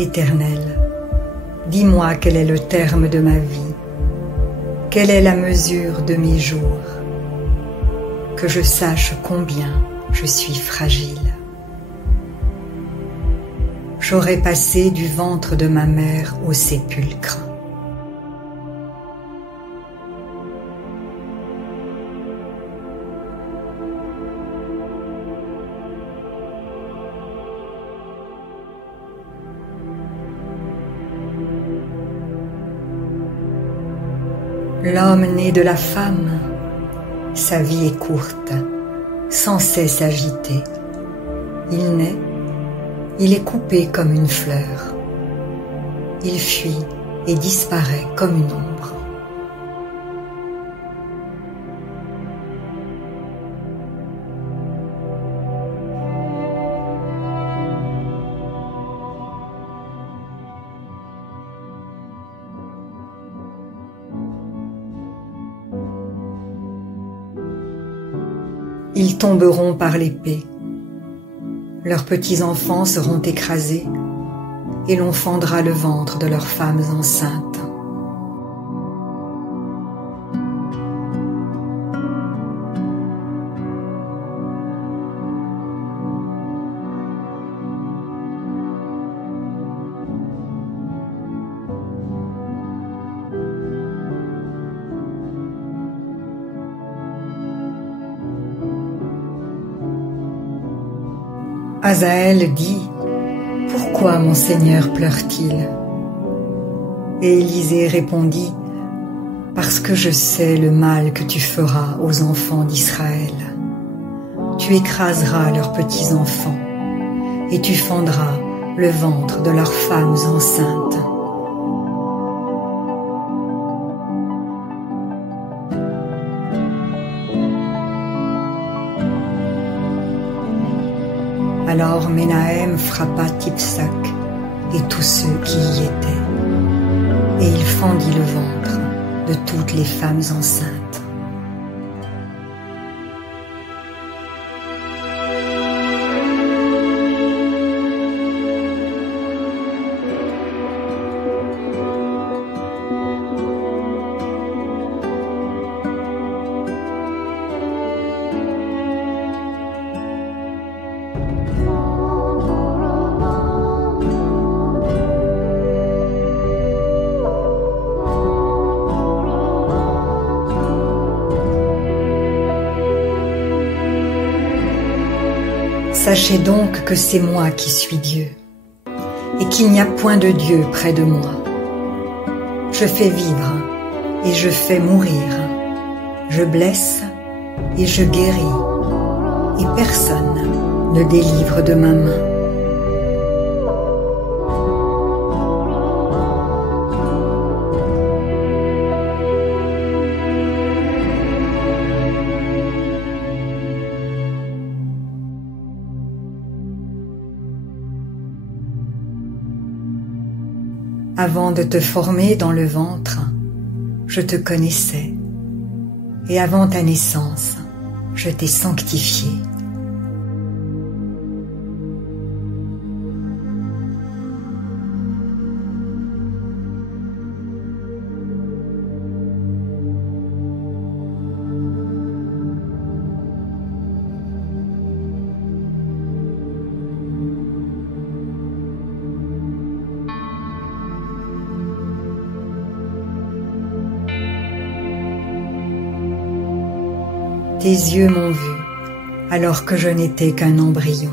Éternel, dis-moi quel est le terme de ma vie, quelle est la mesure de mes jours, que je sache combien je suis fragile. J'aurais passé du ventre de ma mère au sépulcre. L'homme né de la femme, sa vie est courte, sans cesse agitée. Il naît, il est coupé comme une fleur. Il fuit et disparaît comme une ombre. Ils tomberont par l'épée, leurs petits-enfants seront écrasés, et l'on fendra le ventre de leurs femmes enceintes. Azaël dit « Pourquoi mon Seigneur pleure-t-il » Et Élisée répondit « Parce que je sais le mal que tu feras aux enfants d'Israël. Tu écraseras leurs petits-enfants et tu fendras le ventre de leurs femmes enceintes. » Alors Ménahem frappa Tipsac et tous ceux qui y étaient, et il fendit le ventre de toutes les femmes enceintes. Sachez donc que c'est moi qui suis Dieu, et qu'il n'y a point de Dieu près de moi. Je fais vivre et je fais mourir, je blesse et je guéris, et personne ne délivre de ma main. Avant de te former dans le ventre, je te connaissais, et avant ta naissance, je t'ai sanctifié. Tes yeux m'ont vu, alors que je n'étais qu'un embryon.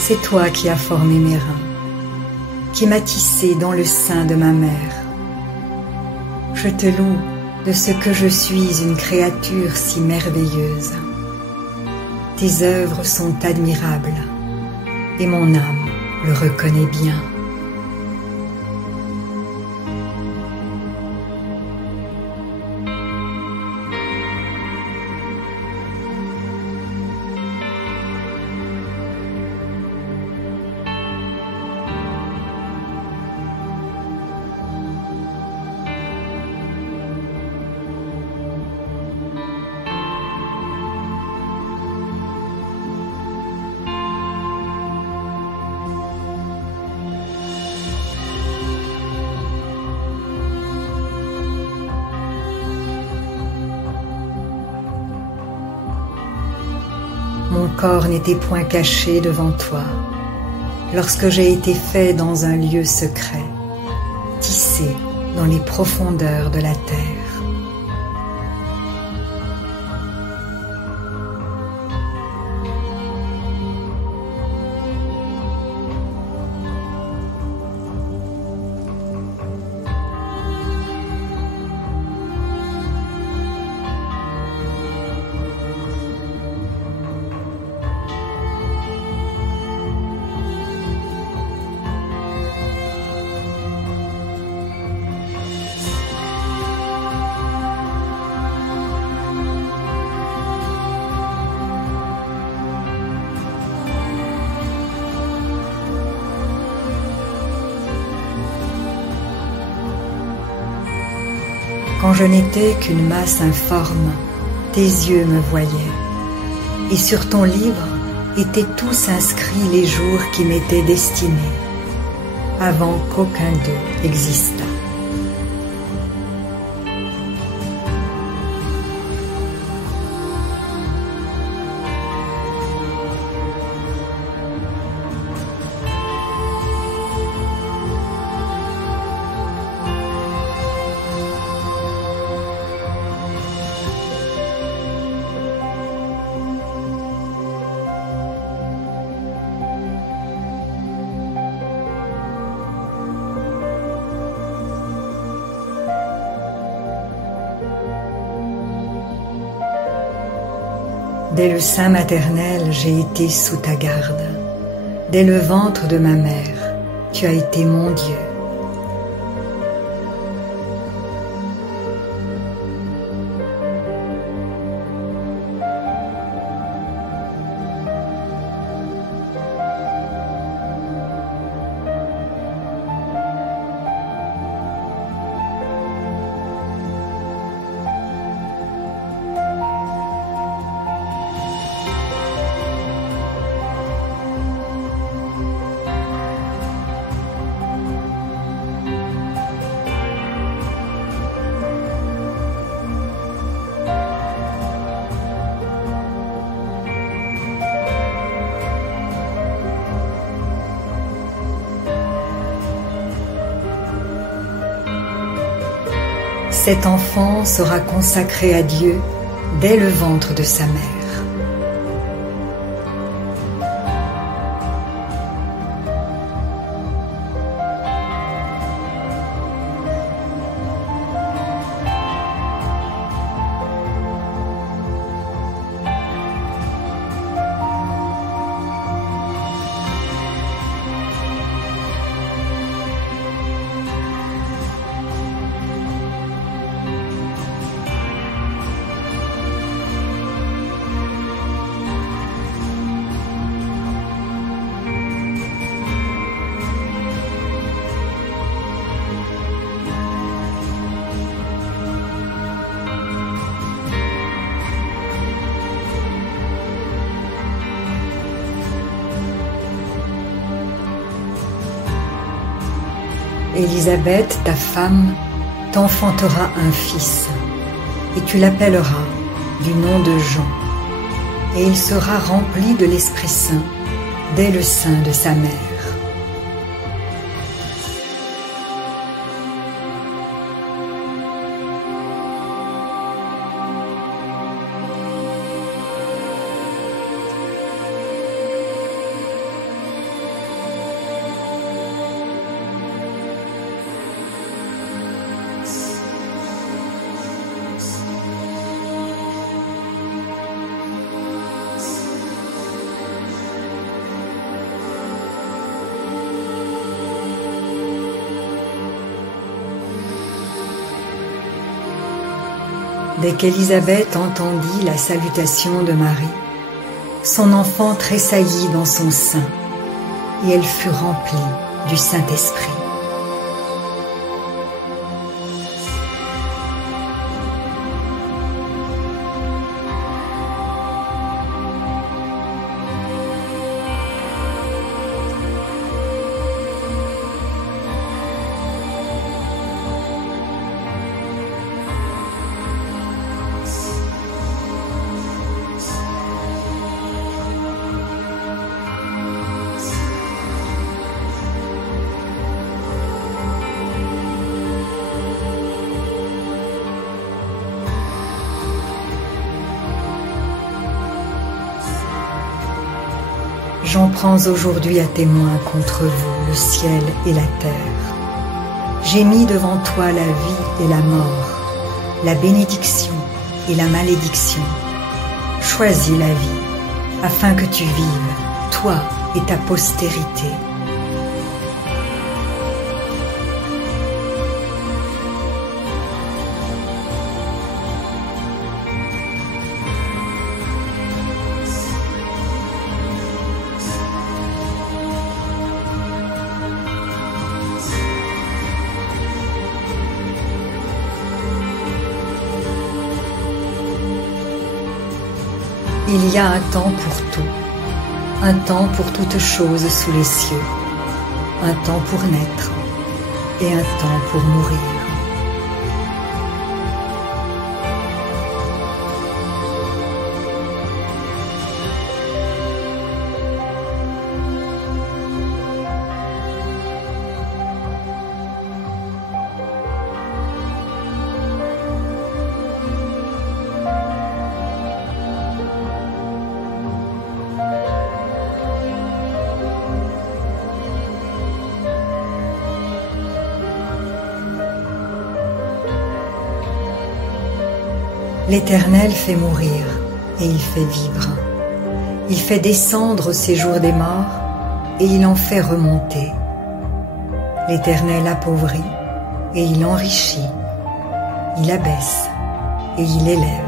C'est toi qui as formé mes reins, qui m'as tissé dans le sein de ma mère. Je te loue de ce que je suis une créature si merveilleuse. Tes œuvres sont admirables, et mon âme le reconnaît bien. Mon corps n'était point caché devant toi, lorsque j'ai été fait dans un lieu secret, tissé dans les profondeurs de la terre. Quand je n'étais qu'une masse informe, tes yeux me voyaient, et sur ton livre étaient tous inscrits les jours qui m'étaient destinés, avant qu'aucun d'eux existât. Dès le sein maternel, j'ai été sous ta garde. Dès le ventre de ma mère, tu as été mon Dieu. Cet enfant sera consacré à Dieu dès le ventre de sa mère. Élisabeth, ta femme, t'enfantera un fils, et tu l'appelleras du nom de Jean, et il sera rempli de l'Esprit Saint dès le sein de sa mère. Dès qu'Élisabeth entendit la salutation de Marie, son enfant tressaillit dans son sein, et elle fut remplie du Saint-Esprit. J'en prends aujourd'hui à témoin contre vous le ciel et la terre. J'ai mis devant toi la vie et la mort, la bénédiction et la malédiction. Choisis la vie, afin que tu vives, toi et ta postérité. Il y a un temps pour tout, un temps pour toutes choses sous les cieux, un temps pour naître et un temps pour mourir. L'Éternel fait mourir et il fait vivre. Il fait descendre au séjour des morts et il en fait remonter. L'Éternel appauvrit et il enrichit. Il abaisse et il élève.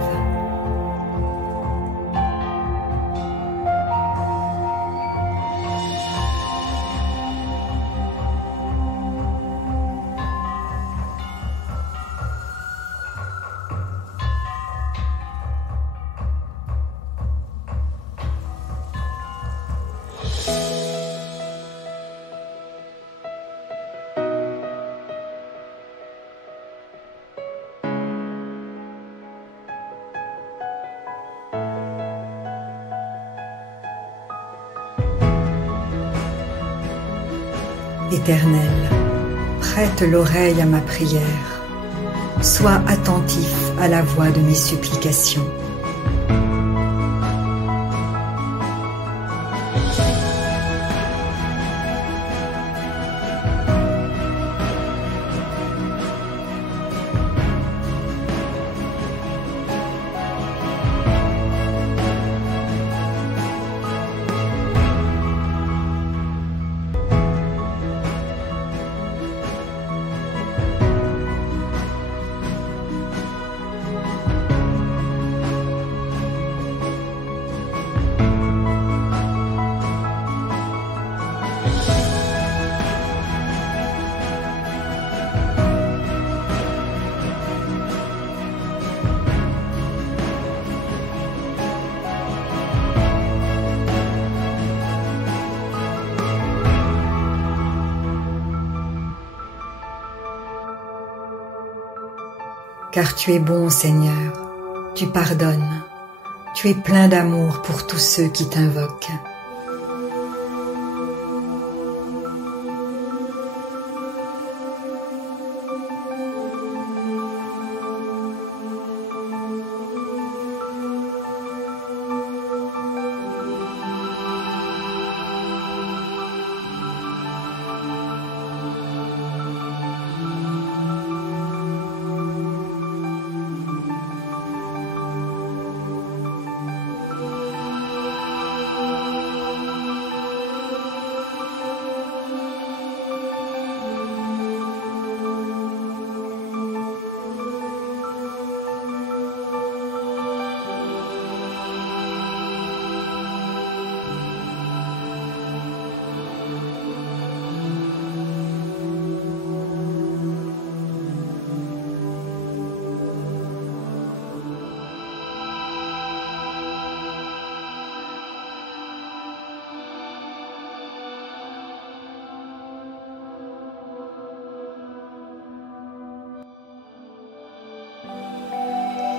Éternel, prête l'oreille à ma prière, sois attentif à la voix de mes supplications. Car tu es bon, Seigneur, tu pardonnes, tu es plein d'amour pour tous ceux qui t'invoquent.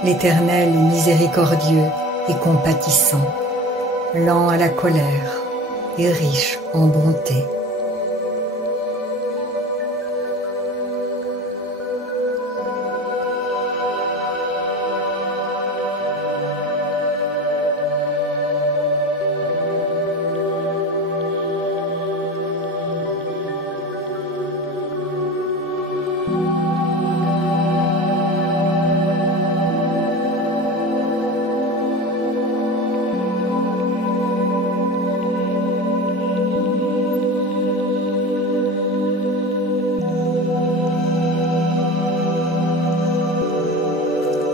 L'Éternel est miséricordieux et compatissant, lent à la colère et riche en bonté.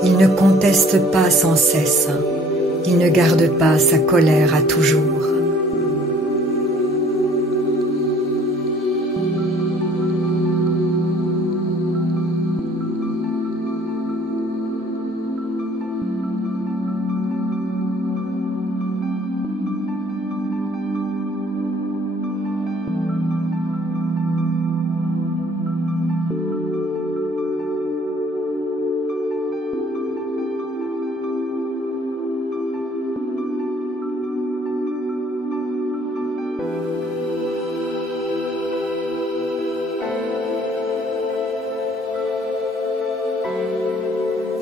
Il ne conteste pas sans cesse, il ne garde pas sa colère à toujours.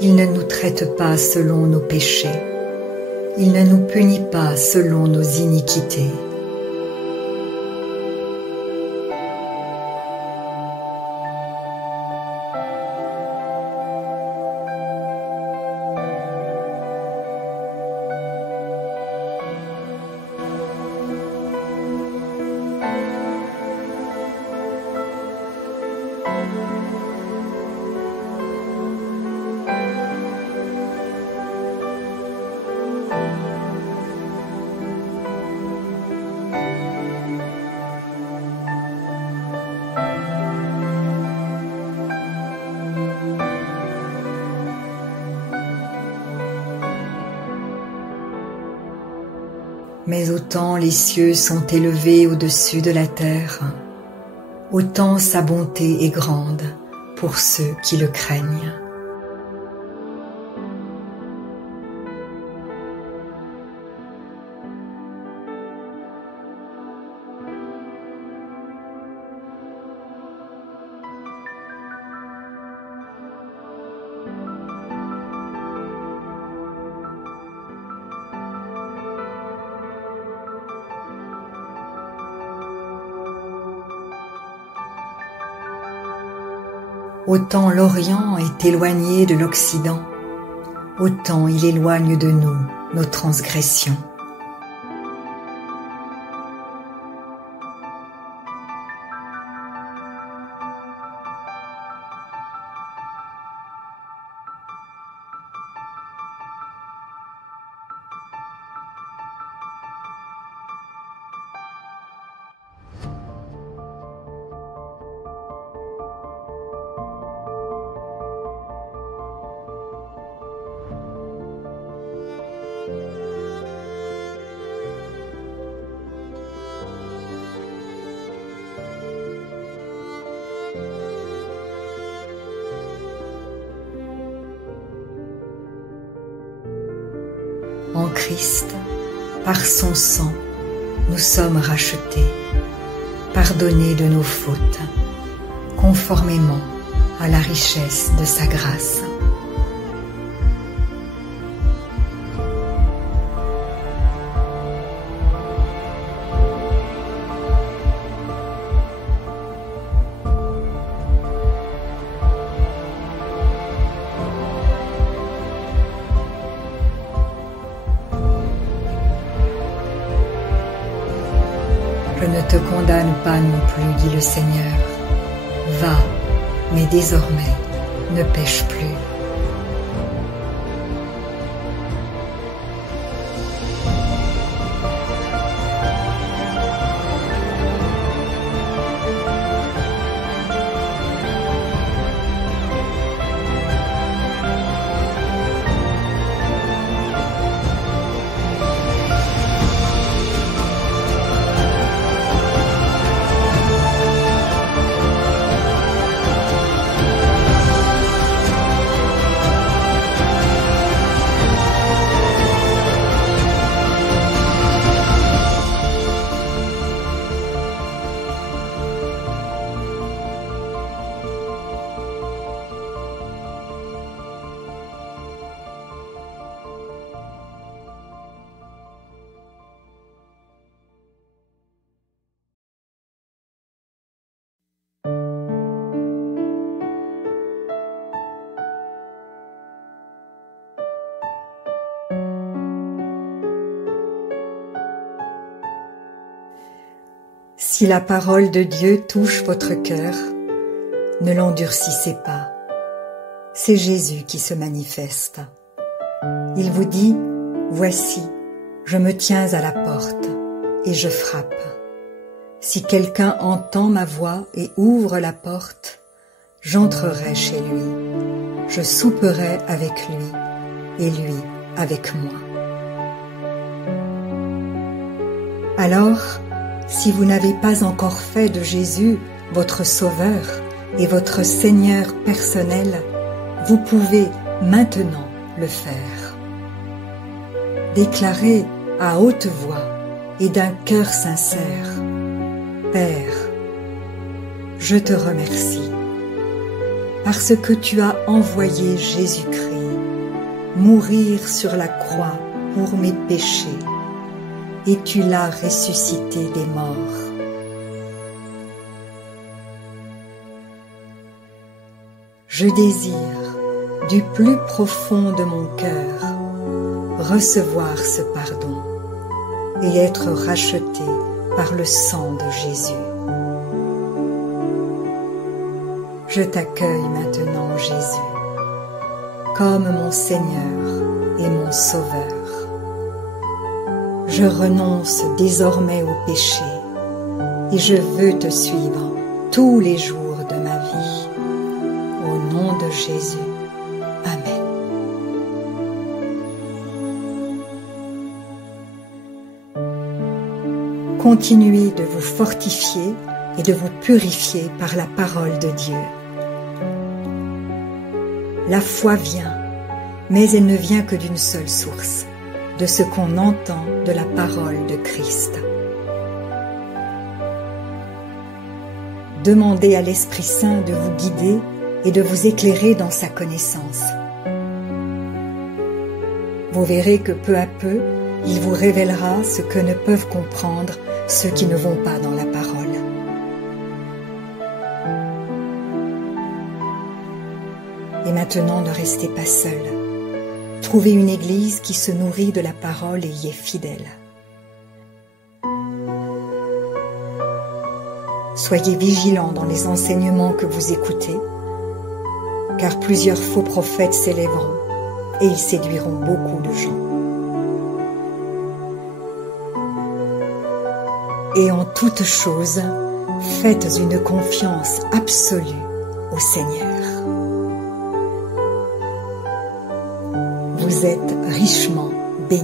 Il ne nous traite pas selon nos péchés. Il ne nous punit pas selon nos iniquités. Mais autant les cieux sont élevés au-dessus de la terre, autant sa bonté est grande pour ceux qui le craignent. Autant l'Orient est éloigné de l'Occident, autant il éloigne de nous nos transgressions. En Christ, par son sang, nous sommes rachetés, pardonnés de nos fautes, conformément à la richesse de sa grâce. Je ne te condamne pas non plus, dit le Seigneur. Va, mais désormais, ne pêche plus. Si la parole de Dieu touche votre cœur, ne l'endurcissez pas. C'est Jésus qui se manifeste. Il vous dit, « Voici, je me tiens à la porte et je frappe. Si quelqu'un entend ma voix et ouvre la porte, j'entrerai chez lui, je souperai avec lui et lui avec moi. » Alors, si vous n'avez pas encore fait de Jésus votre Sauveur et votre Seigneur personnel, vous pouvez maintenant le faire. Déclarez à haute voix et d'un cœur sincère, « Père, je te remercie parce que tu as envoyé Jésus-Christ mourir sur la croix pour mes péchés et tu l'as ressuscité des morts. Je désire du plus profond de mon cœur recevoir ce pardon et être racheté par le sang de Jésus. Je t'accueille maintenant, Jésus, comme mon Seigneur et mon Sauveur. Je renonce désormais au péché et je veux te suivre tous les jours de ma vie. Au nom de Jésus. Amen. Continuez de vous fortifier et de vous purifier par la parole de Dieu. La foi vient, mais elle ne vient que d'une seule source, de ce qu'on entend de la parole de Christ. Demandez à l'Esprit Saint de vous guider et de vous éclairer dans sa connaissance. Vous verrez que peu à peu, il vous révélera ce que ne peuvent comprendre ceux qui ne vont pas dans la parole. Et maintenant, ne restez pas seul. Trouvez une église qui se nourrit de la parole et y est fidèle. Soyez vigilants dans les enseignements que vous écoutez, car plusieurs faux prophètes s'élèveront et ils séduiront beaucoup de gens. Et en toutes choses, faites une confiance absolue au Seigneur. Vous êtes richement bénis.